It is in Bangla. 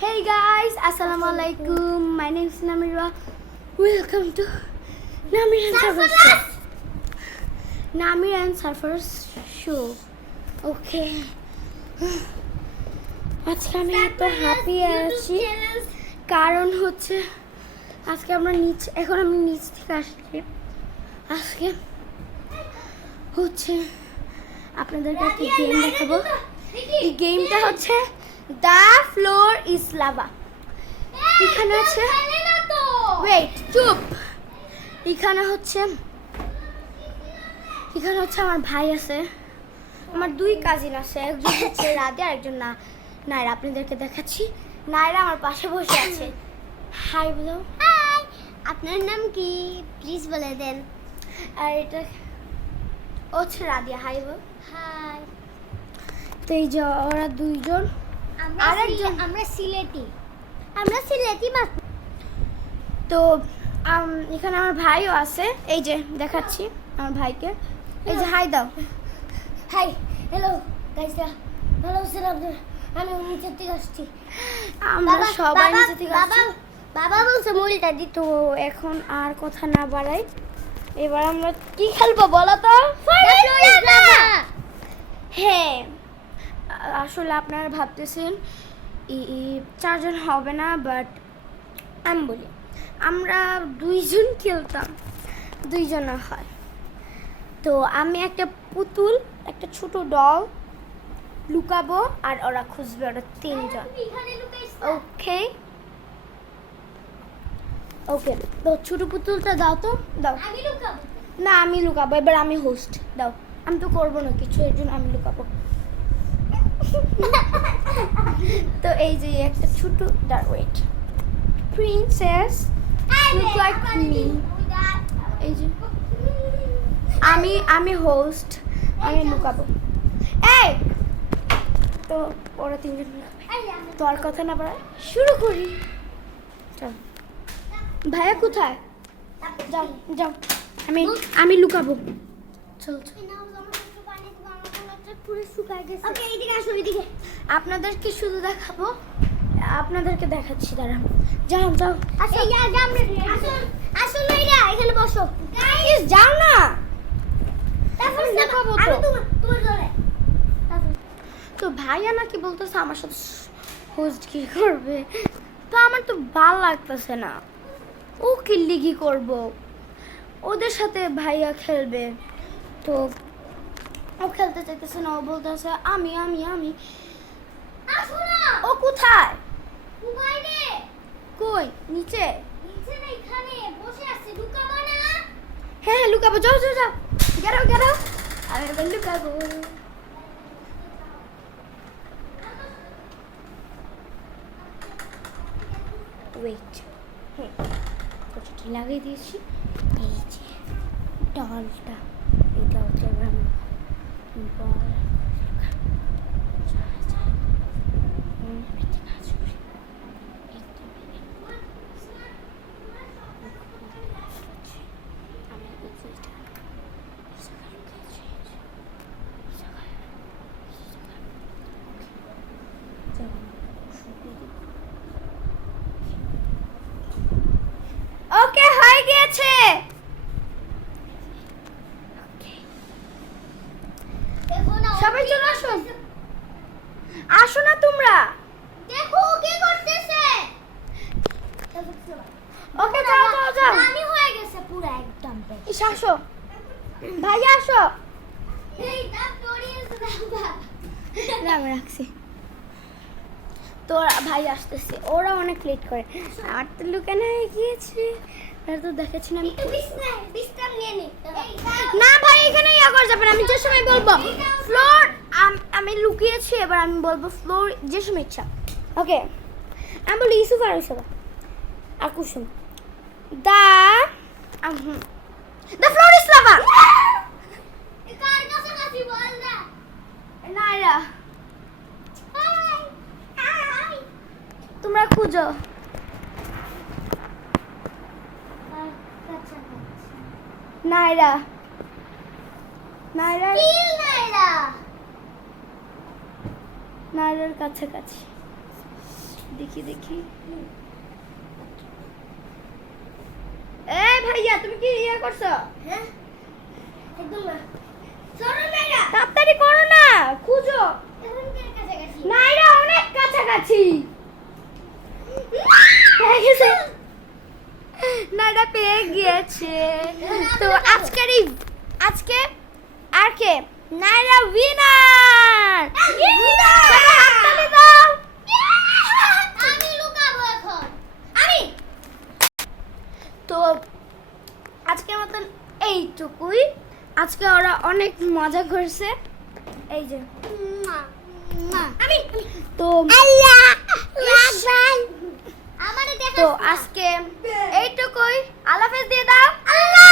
Hey guys, Assalamualaikum. My name is Namira. Welcome to Namir and Surfers Show. Namir and Surfers Show. Okay. আজকে আমি এত হ্যাপি আছি কারণ হচ্ছে আজকে আমরা এখন আমি নিচ থেকে আসছি। আজকে হচ্ছে আপনাদেরকে একটা গেম দেখাবো। এই গেমটা হচ্ছে দ্য ফ্লোর ইজ লাভা। এখানে আছে ওয়েট চুপ। এখানে হচ্ছে আমার ভাই আছে, আমার দুই কাজিন আছে, একজন হচ্ছে রাধে আর একজন নায়রা। আপনাদেরকে দেখাচ্ছি। নায়রা আমার পাশে বসে আছে। হাই বলো। হাই, আপনার নাম কি প্লিজ বলে দেন। আর এটা হচ্ছে রাধিয়া। হাই বল। হাই, তো এই যে ওরা দুইজন, আমরা সিলেটি মাছ। তো এখানে আমার ভাইও আছে। এই যে দেখাচ্ছি আমার ভাইকে। এই যে হাই দাও। হাই, হ্যালো গাইসরা, ভালো আছেন আপনারা? আমি নিচের থেকে আসছি। আমরা সবাই নিচে থেকে আসছি। বাবা বলছে মুড়িটা দিত। তো এখন আর কথা না বাড়াই, এবার আমরা কি খেলবো বলো তো? হ্যাঁ, আসলে আপনারা ভাবতেছেন চারজন হবে না, বাট আমি বলি আমরা দুইজন খেলতাম, দুইজনে হয়। তো আমি একটা পুতুল, একটা ছোট ডল লুকাবো আর ওরা খুঁজবে, ওরা তিনজন। ওকে ওকে, তো ছোট পুতুলটা দাও তো, দাও। না আমি লুকাবো, এবার আমি হোস্ট। দাও, আমি তো করবো না কিছু, এর জন্য আমি লুকাবো। তো এই যে একটা ছোট wait princess look like me. এই যে আমি হোস্ট, আমি লুকাবো। এই তো ওরা তিনজন লুকাবে। তো আর কথা না বাড়ায় শুরু করি। চল ভাইয়া কোথায়? যাও যাও, আমি লুকাবো। চল চল। আপনাদেরকে শুধু দেখাবো, আপনাদেরকে দেখাচ্ছি। দাঁড়ান, যাও যাও। এখানে বসো। যাও না, তো ভাইয়া নাকি বলতেছে আমার সাথে হোস্ট কি করবে। তো আমার তো ভাল লাগতেছে না, ও কিল্লি কি করবো, ওদের সাথে ভাইয়া খেলবে। তো ও খেলতে চাইতেছে না, ও বলতেছে আমি আমি আমি। ও কোথায়? কই? নিচে? হ্যাঁ হ্যাঁ লুকাবো, যাও যাও যাও, গেরাও গেরাও। আমি এবার লুকাবো। ওয়েট, হ্যাঁ কতটা লাগিয়ে দিয়েছি। এই যে ডালটা, এই ডালটা এবার আমি ওকে হয়ে গিয়েছে। সবাই চলে আসো, আসো না তোমরা। দেখো কি করতেছে। ওকে যাও যাও যাও। আমি হয়ে গেছে পুরো একদম। ইস আসো, ভাইয়া আসো। এই দাঁত নড়িয়েছে বাবা। না আমি রাখছি। তো ভাই আসতেছে, ওরা অনেক লেট করে। আর তো লুকানো হয়ে গিয়েছে, আর তো দেখাচ্ছি না আমি। একটু বিশ্রাম নিয়ে নে। না ভাই এখানে ইয়া করা যাবে না, আমি যে সময় বলবো ফ্লোর, আমি লুকিয়েছি, এবার আমি বলবো ফ্লোর যে সময় ইচ্ছা। ওকে, আমি বলি ইউসুফ আর ইউসুফ আর Kusum. The floor is lava. কার কাছে কাছে বল না। নাইরা, তোমরা খুঁজো। নাইরা নাইরা নাইরার কাছাকাছি। দেখি দেখি এই ভাইয়া তুমি কি ইয়ে করছো? হ্যাঁ একদম না চলো নাইরা তাড়াতাড়ি করো না, খুঁজো। এখন কে কাছাকাছি নাইরা অনেক কাছাকাছি পেয়ে গেছে, নাইরা পেয়ে গিয়েছে। তো আজকে আর কে? নাইরা উইনার। হাততালি দাও। আমি লুকাবো এখন আমি তো আজকের মতন এইটুকুই। আজকে ওরা অনেক মজা করছে, এই যে আমি তো আল্লাহ রাখবেন আমারে দেখা তো আজকে এইটুকুই। আল্লাহ হাফেজ দিয়ে দাও। আল্লাহ